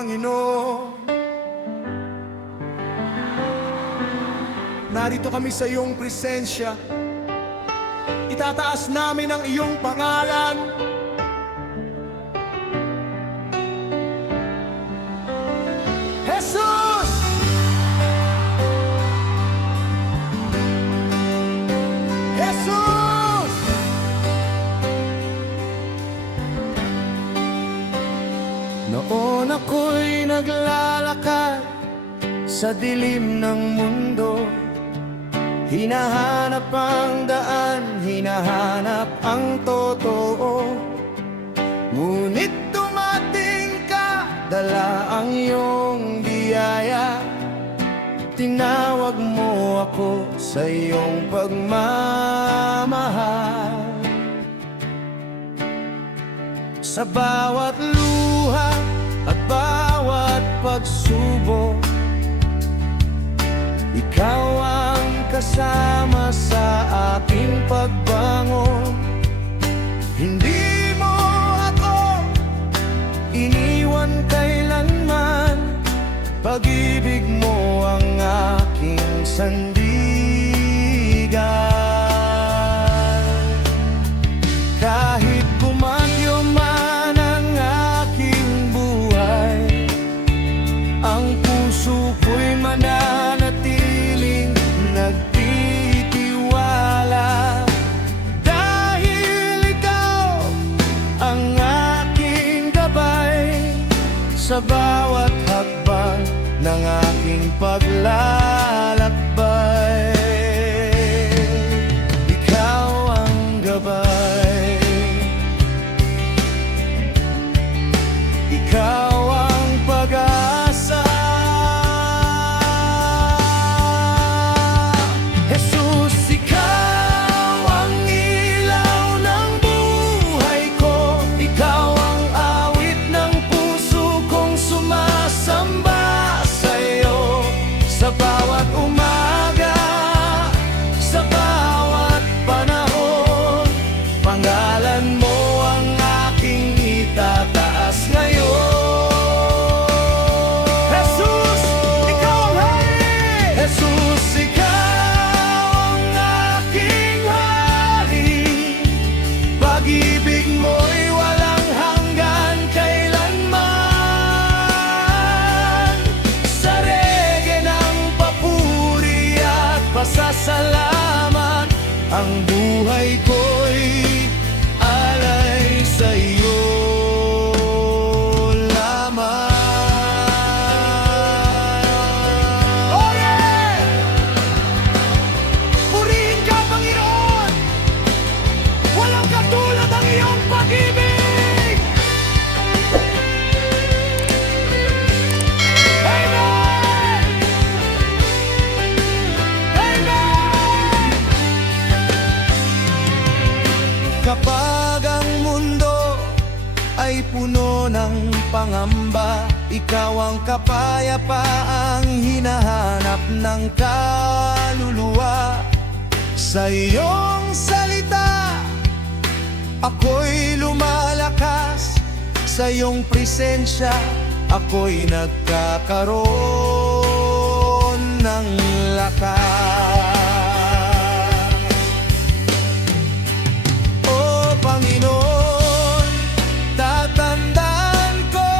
Panginoon. Narito kami sa iyong presensya, itataas namin ang iyong pangalan. Jesus! Jesus! Noon ako'y naglalakad sa dilim ng mundo, hinahanap ang daan, hinahanap ang totoo. Ngunit dumating ka, dala ang iyong biyaya. Tinawag mo ako sa iyong pagmamahal. Sa bawat luha at bawat pagsubok, ikaw ang kasama sa aking pagbangon. Hindi mo ako iniwan kailanman, pag-ibig mo ang aking sandigan. Kahit bumagyo man ang aking buhay, ang puso ko'y mananatiling nagtitiwala. Dahil ikaw ang aking gabay sa bawat hakbang ng aking paglalakbay. Ikaw ang gabay, ikaw ang pag-asa. Jesus, ikaw ang ilaw ng buhay ko, ikaw ang awit ng puso kong sumasamba sa'yo. Sa bawat umaga, sa bawat panahon, pangalan mo ang aking itataas ngayon. Jesus, ikaw ang hari! Jesus, ikaw ang aking hari. Pag-ibig mo'y walang hanggan kailanman. Sa reggae ng papuri at pasasalamat, ang buhay ko'y alay sa iyo lamang. Oh yeah! Purihin ka, Panginoon! Walang katulad ang iyong pag-ibig! Amen! Amen! Kapag ang mundo ay puno ng pangamba, ikaw ang kapayapaang hinahanap ng kaluluwa. Sa iyong salita, ako'y lumalakas. Sa iyong presensya, ako'y nagkakaroon ng lakas. O Panginoon, tatandaan ko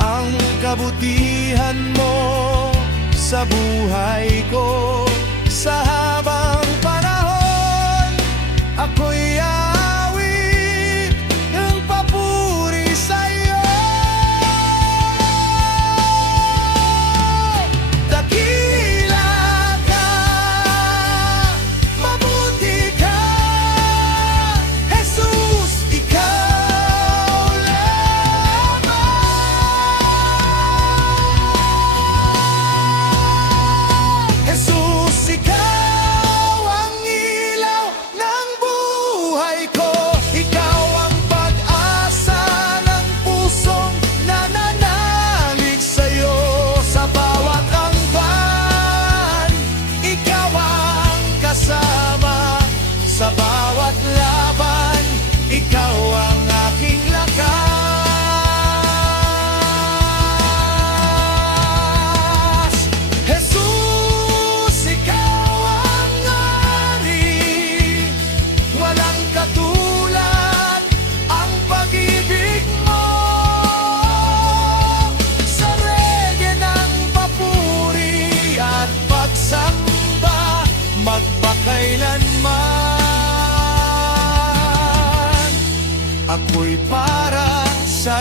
ang kabutihan mo sa buhay ko. Sa habang panahon, ako'y aawit ng papuri sa'yo. Dakila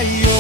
sa'yo.